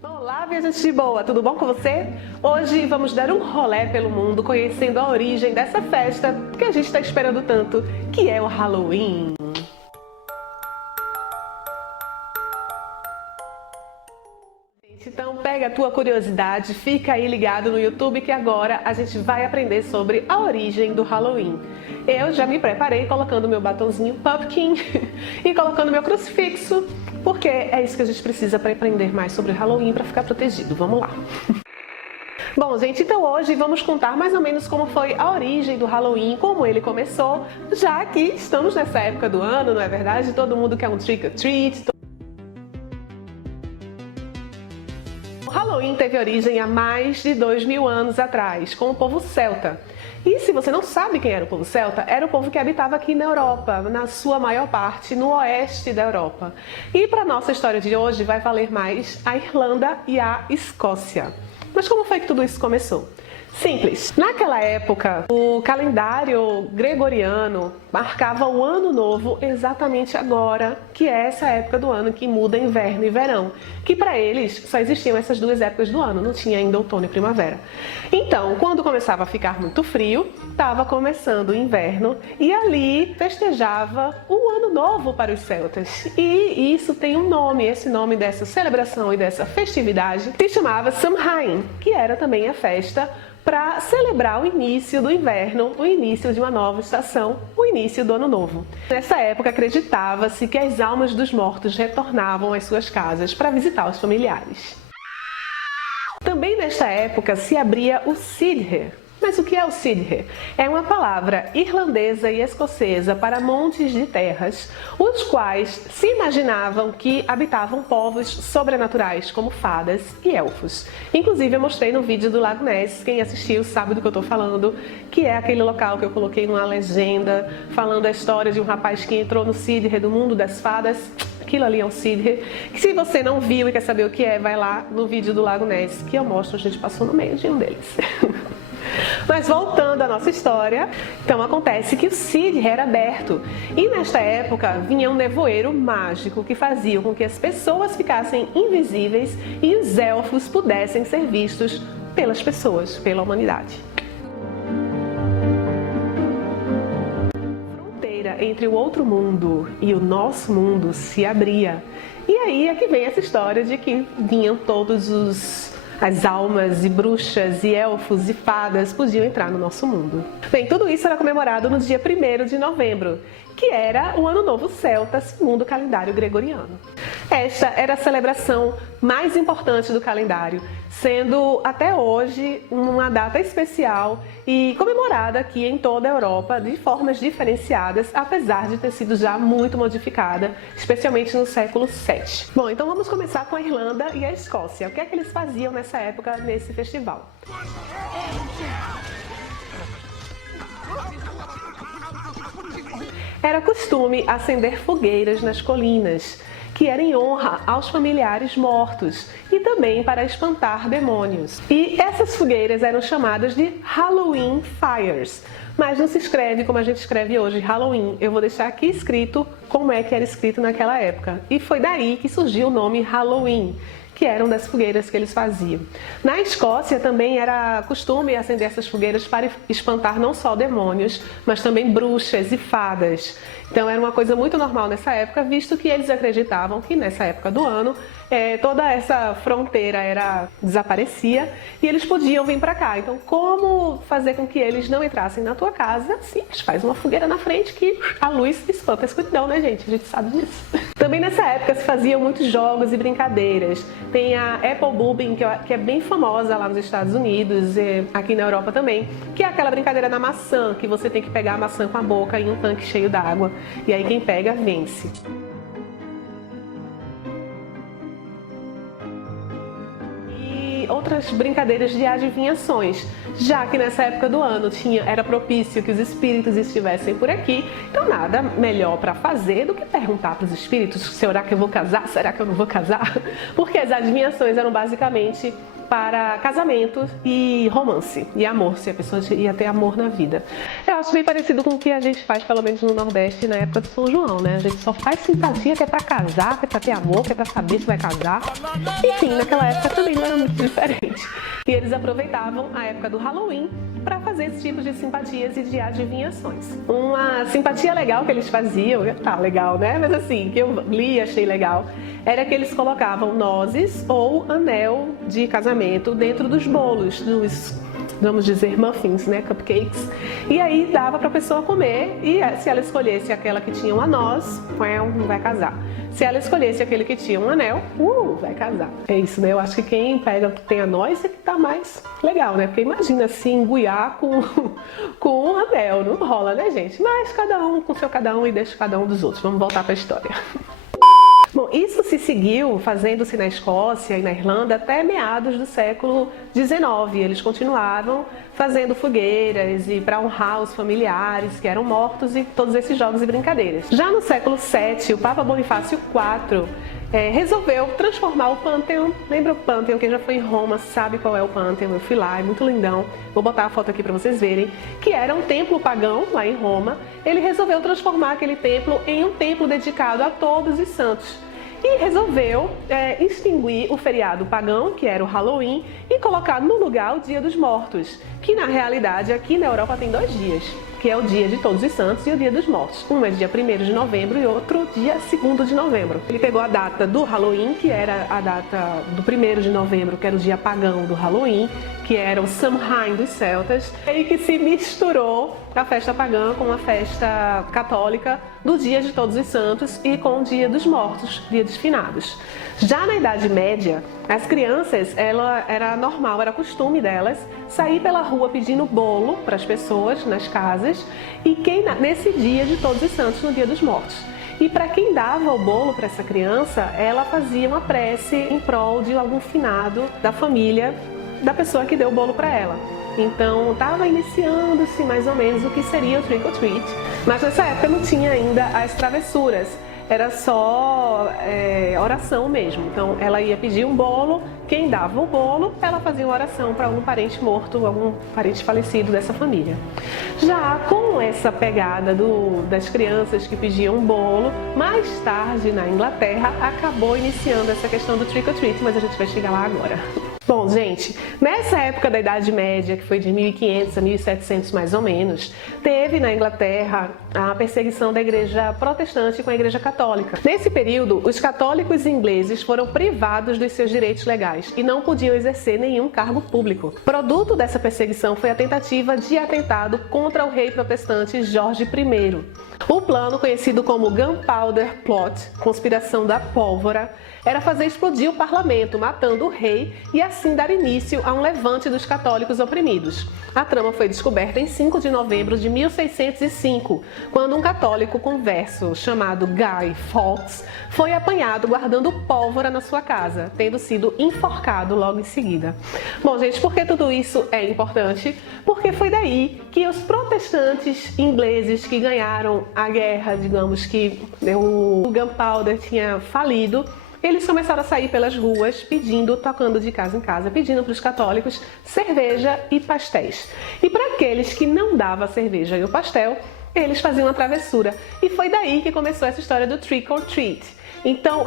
Olá, viajante de boa, tudo bom com você? Hoje vamos dar um rolê pelo mundo conhecendo a origem dessa festa que a gente está esperando tanto, que é o Halloween. Então pega a tua curiosidade, fica aí ligado no YouTube que agora a gente vai aprender sobre a origem do Halloween. Eu já me preparei colocando meu batonzinho pumpkin e colocando meu crucifixo, porque é isso que a gente precisa para aprender mais sobre o Halloween para ficar protegido. Vamos lá! Bom, gente, então hoje vamos contar mais ou menos como foi a origem do Halloween, como ele começou, já que estamos nessa época do ano, não é verdade? Todo mundo quer um trick or treat. O Halloween teve origem há mais de 2000 anos atrás, com o povo celta. E se você não sabe quem era o povo celta, era o povo que habitava aqui na Europa, na sua maior parte, no oeste da Europa. E para nossa história de hoje vai valer mais a Irlanda e a Escócia. Mas como foi que tudo isso começou? Simples. Naquela época, o calendário gregoriano marcava o ano novo exatamente agora, que é essa época do ano que muda inverno e verão, que para eles só existiam essas duas épocas do ano, não tinha ainda outono e primavera. Então, quando começava a ficar muito frio, estava começando o inverno e ali festejava o ano novo para os celtas. E isso tem um nome, esse nome dessa celebração e dessa festividade se chamava Samhain, que era também a festa para celebrar o início do inverno, o início de uma nova estação, o início do ano novo. Nessa época acreditava-se que as almas dos mortos retornavam às suas casas para visitar os familiares. Também nesta época se abria o Sidhe. Mas o que é o Sidhe? É uma palavra irlandesa e escocesa para montes de terras, os quais se imaginavam que habitavam povos sobrenaturais, como fadas e elfos. Inclusive eu mostrei no vídeo do Lago Ness, quem assistiu sabe do que eu estou falando, que é aquele local que eu coloquei numa legenda, falando a história de um rapaz que entrou no Sidhe do mundo das fadas. Aquilo ali é um Sidhe. Se você não viu e quer saber o que é, vai lá no vídeo do Lago Ness, que eu mostro, a gente passou no meio de um deles. Mas voltando à nossa história, então acontece que o Sidhe era aberto e nesta época vinha um nevoeiro mágico que fazia com que as pessoas ficassem invisíveis e os elfos pudessem ser vistos pelas pessoas, pela humanidade. A fronteira entre o outro mundo e o nosso mundo se abria. E aí é que vem essa história de que vinham todos as almas e bruxas e elfos e fadas podiam entrar no nosso mundo. Bem, tudo isso era comemorado no dia 1º de novembro, que era o Ano Novo Celta, segundo o calendário gregoriano. Esta era a celebração mais importante do calendário, sendo até hoje uma data especial e comemorada aqui em toda a Europa de formas diferenciadas, apesar de ter sido já muito modificada, especialmente no século VII. Bom, então vamos começar com a Irlanda e a Escócia. O que é que eles faziam nessa época, nesse festival? Era costume acender fogueiras nas colinas, que era em honra aos familiares mortos e também para espantar demônios. E essas fogueiras eram chamadas de Halloween Fires, mas não se escreve como a gente escreve hoje, Halloween. Eu vou deixar aqui escrito como é que era escrito naquela época. E foi daí que surgiu o nome Halloween, que eram das fogueiras que eles faziam. Na Escócia também era costume acender essas fogueiras para espantar não só demônios, mas também bruxas e fadas. Então era uma coisa muito normal nessa época, visto que eles acreditavam que nessa época do ano toda essa fronteira desaparecia e eles podiam vir para cá. Então como fazer com que eles não entrassem na tua casa? Simples, faz uma fogueira na frente que a luz espanta a escuridão, né, gente? A gente sabe disso. Também nessa época se faziam muitos jogos e brincadeiras. Tem a Apple Bobbing, que é bem famosa lá nos Estados Unidos e aqui na Europa também, que é aquela brincadeira da maçã, que você tem que pegar a maçã com a boca em um tanque cheio d'água e aí quem pega vence. Outras brincadeiras de adivinhações, já que nessa época do ano era propício que os espíritos estivessem por aqui, então nada melhor para fazer do que perguntar para os espíritos: será que eu vou casar? Será que eu não vou casar? Porque as adivinhações eram basicamente para casamento e romance e amor, se a pessoa ia ter amor na vida. Eu acho bem parecido com o que a gente faz, pelo menos no Nordeste, na época do São João, né? A gente só faz simpatia que é pra casar, que é pra ter amor, que é pra saber se vai casar. Enfim, naquela época também não era muito diferente. E eles aproveitavam a época do Halloween para fazer esse tipo de simpatias e de adivinhações. Uma simpatia legal que eles faziam, tá legal, né? Mas assim, que eu li e achei legal, era que eles colocavam nozes ou anel de casamento dentro dos bolos, dos, vamos dizer, muffins, né, cupcakes, e aí dava para a pessoa comer, e se ela escolhesse aquela que tinha uma noz, não vai casar. Se ela escolhesse aquele que tinha um anel, vai casar. É isso, né? Eu acho que quem pega que tem a noz é que tá mais legal, né? Porque imagina assim, enguiar com um anel, não rola, né, gente? Mas cada um com seu cada um e deixa cada um dos outros. Vamos voltar para a história. Bom, isso se seguiu fazendo-se na Escócia e na Irlanda até meados do século XIX. Eles continuavam fazendo fogueiras e para honrar os familiares que eram mortos e todos esses jogos e brincadeiras. Já no século VII, o Papa Bonifácio IV resolveu transformar o Pantheon. Lembra o Pantheon? Quem já foi em Roma sabe qual é o Pantheon. Eu fui lá, é muito lindão. Vou botar a foto aqui para vocês verem. Que era um templo pagão lá em Roma. Ele resolveu transformar aquele templo em um templo dedicado a todos os santos. E resolveu extinguir o feriado pagão, que era o Halloween, e colocar no lugar o Dia dos Mortos, que na realidade aqui na Europa tem 2 dias, que é o Dia de Todos os Santos e o Dia dos Mortos. Um é dia 1º de novembro e outro dia 2º de novembro. Ele pegou a data do Halloween, que era a data do 1º de novembro, que era o dia pagão do Halloween, que era o Samhain dos celtas, e que se misturou a festa pagã com a festa católica do Dia de Todos os Santos e com o Dia dos Mortos, Dia dos Finados. Já na Idade Média, as crianças, era normal, era costume delas sair pela rua pedindo bolo para as pessoas nas casas e nesse Dia de Todos os Santos, no Dia dos Mortos. E para quem dava o bolo para essa criança, ela fazia uma prece em prol de algum finado da família da pessoa que deu o bolo para ela. Então estava iniciando-se mais ou menos o que seria o trick or treat, mas nessa época não tinha ainda as travessuras, era só oração mesmo. Então ela ia pedir um bolo, quem dava o bolo, ela fazia uma oração para algum parente morto, algum parente falecido dessa família. Já com essa pegada das crianças que pediam um bolo, mais tarde na Inglaterra acabou iniciando essa questão do trick or treat, mas a gente vai chegar lá agora. Bom, gente, nessa época da Idade Média, que foi de 1500 a 1700 mais ou menos, teve na Inglaterra a perseguição da Igreja Protestante com a Igreja Católica. Nesse período, os católicos ingleses foram privados dos seus direitos legais e não podiam exercer nenhum cargo público. Produto dessa perseguição foi a tentativa de atentado contra o rei protestante Jorge I. O plano, conhecido como Gunpowder Plot, conspiração da pólvora, era fazer explodir o parlamento, matando o rei e assim dar início a um levante dos católicos oprimidos. A trama foi descoberta em 5 de novembro de 1605, quando um católico converso chamado Guy Fawkes foi apanhado guardando pólvora na sua casa, tendo sido enforcado logo em seguida. Bom, gente, por que tudo isso é importante? Porque foi daí que os protestantes ingleses que ganharam a guerra, digamos que o Gunpowder tinha falido, eles começaram a sair pelas ruas tocando de casa em casa, pedindo para os católicos cerveja e pastéis. E para aqueles que não davam a cerveja e o pastel, eles faziam uma travessura. E foi daí que começou essa história do trick or treat. Então,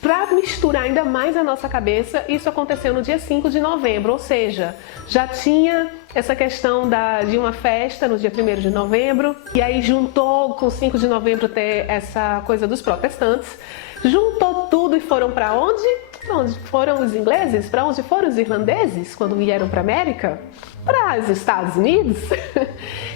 para misturar ainda mais a nossa cabeça, isso aconteceu no dia 5 de novembro, ou seja, já tinha essa questão de uma festa no dia 1º de novembro, e aí juntou com 5 de novembro ter essa coisa dos protestantes, juntou tudo e foram para onde? Para onde foram os ingleses? Para onde foram os irlandeses quando vieram para a América? Para os Estados Unidos.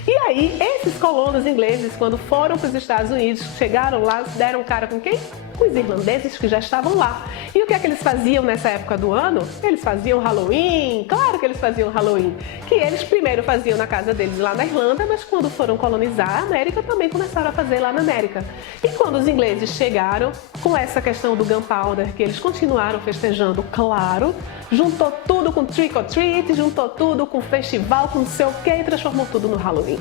E aí, esses colonos ingleses, quando foram para os Estados Unidos, chegaram lá, deram cara com quem? Com os irlandeses que já estavam lá. E o que é que eles faziam nessa época do ano? Eles faziam Halloween, claro que eles faziam Halloween. Que eles primeiro faziam na casa deles lá na Irlanda, mas quando foram colonizar a América, também começaram a fazer lá na América. E quando os ingleses chegaram, com essa questão do Gunpowder, que eles continuaram festejando, claro, juntou tudo com trick or treat, juntou tudo com festival, com não sei o que, e transformou tudo no Halloween.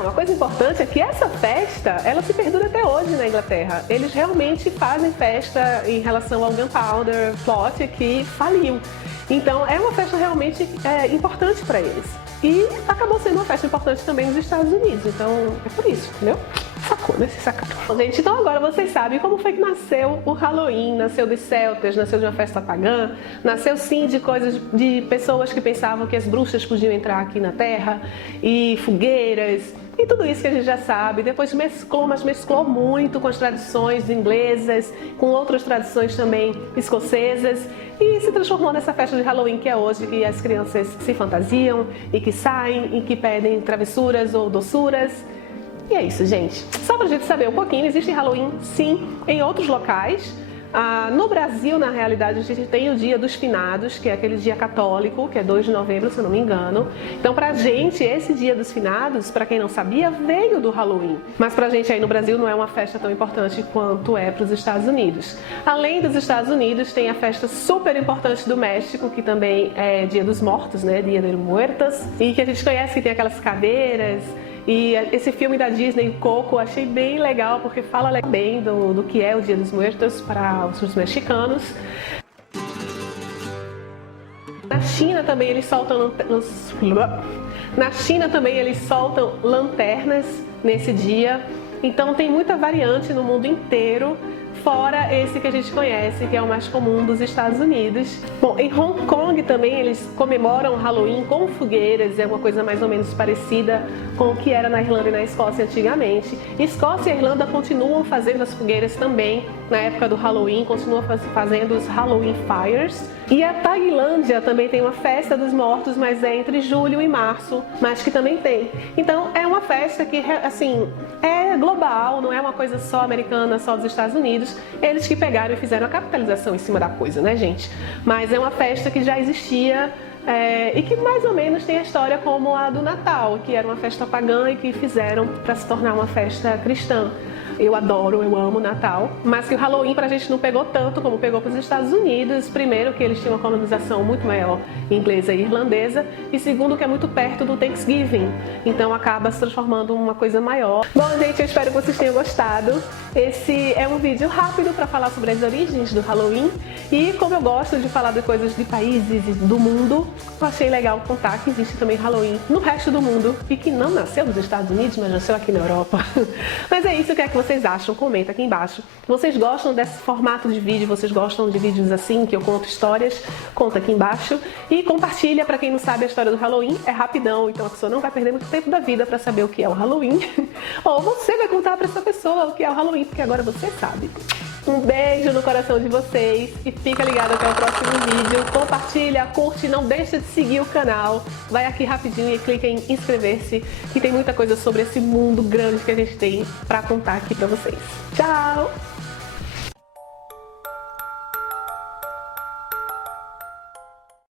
Uma coisa importante é que essa festa, ela se perdura até hoje na Inglaterra. Eles realmente fazem festa em relação ao Gunpowder Plot que faliu. Então é uma festa realmente importante para eles. E acabou sendo uma festa importante também nos Estados Unidos. Então é por isso, entendeu? Sacou, né? Se sacaram. Bom, gente, então agora vocês sabem como foi que nasceu o Halloween, nasceu dos celtas, nasceu de uma festa pagã, nasceu sim de coisas de pessoas que pensavam que as bruxas podiam entrar aqui na Terra, e fogueiras, e tudo isso que a gente já sabe. Depois mesclou, mas mesclou muito com as tradições inglesas, com outras tradições também escocesas, e se transformou nessa festa de Halloween que é hoje, que as crianças se fantasiam, e que saem, e que pedem travessuras ou doçuras. E é isso, gente. Só pra gente saber um pouquinho, existe Halloween, sim, em outros locais. No Brasil, na realidade, a gente tem o Dia dos Finados, que é aquele dia católico, que é 2 de novembro, se eu não me engano. Então, pra gente, esse Dia dos Finados, pra quem não sabia, veio do Halloween. Mas pra gente aí no Brasil não é uma festa tão importante quanto é pros Estados Unidos. Além dos Estados Unidos, tem a festa super importante do México, que também é Dia dos Mortos, né? Dia de Muertos. E que a gente conhece, que tem aquelas caveiras. E esse filme da Disney, Coco, achei bem legal, porque fala bem do que é o Dia dos Muertos para os mexicanos. Na China também eles soltam lanternas nesse dia. Então tem muita variante no mundo inteiro, fora esse que a gente conhece, que é o mais comum dos Estados Unidos. Bom, em Hong Kong também eles comemoram o Halloween com fogueiras, é uma coisa mais ou menos parecida com o que era na Irlanda e na Escócia antigamente. Escócia e Irlanda continuam fazendo as fogueiras também na época do Halloween, continuam fazendo os Halloween Fires. E a Tailândia também tem uma festa dos mortos, mas é entre julho e março, mas que também tem. Então é uma festa que, assim, é global, não é uma coisa só americana, só dos Estados Unidos. Eles que pegaram e fizeram a capitalização em cima da coisa, né, gente? Mas é uma festa que já existia e que mais ou menos tem a história como a do Natal, que era uma festa pagã e que fizeram para se tornar uma festa cristã. Eu adoro, eu amo Natal, mas que o Halloween pra gente não pegou tanto como pegou para os Estados Unidos. Primeiro, que eles tinham uma colonização muito maior inglesa e irlandesa, e segundo, que é muito perto do Thanksgiving, então acaba se transformando em uma coisa maior. Bom, gente, eu espero que vocês tenham gostado. Esse é um vídeo rápido para falar sobre as origens do Halloween, e como eu gosto de falar de coisas de países e do mundo, eu achei legal contar que existe também Halloween no resto do mundo e que não nasceu nos Estados Unidos, mas nasceu aqui na Europa. Mas é isso, o que é que vocês acham? Comenta aqui embaixo. Vocês gostam desse formato de vídeo? Vocês gostam de vídeos assim, que eu conto histórias? Conta aqui embaixo. E compartilha, para quem não sabe, a história do Halloween. É rapidão, então a pessoa não vai perder muito tempo da vida para saber o que é o Halloween. Ou você vai contar para essa pessoa o que é o Halloween, porque agora você sabe. Um beijo no coração de vocês e fica ligado até o próximo vídeo. Compartilha, curte, não deixa de seguir o canal. Vai aqui rapidinho e clica em inscrever-se, que tem muita coisa sobre esse mundo grande que a gente tem pra contar aqui pra vocês. Tchau!